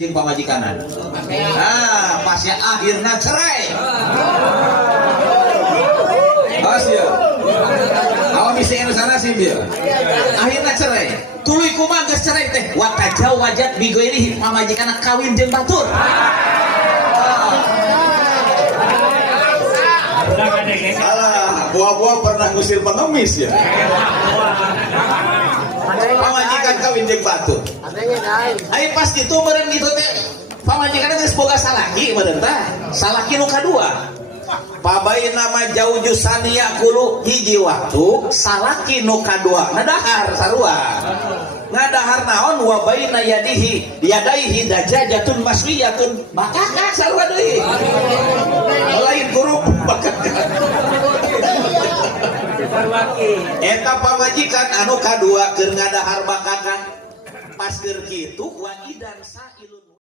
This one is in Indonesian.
jeung pamajikanan. Nah, pas ya akhirna cerai. Pas ya. Awan bisa yang sana sih dia. Akhirna cerai. Tuluy kumaha geus cerai teh? Wa tajawajat bi ghairihi, pamajikanan kawin jeung batur. Salah, buah-buah pernah ngusir pengemis ya. Pamajikan kawin jeung batur. Ai pas kitu meureun kitu teh pamajikan geus boga salaki meureun tah. Salaki nu kadua. Pabai nama jauju sania kulu hiji waktu salaki nu kadua ngadahar sarua. Ngadahar naon wa baina yadihi yadaihi dajajatun maswiyatun bakakak sarua deui. Lain grup bakakak. Eta pamajikan anu kadua keur ngadahar bakakak pas keur kitu wa idan sailun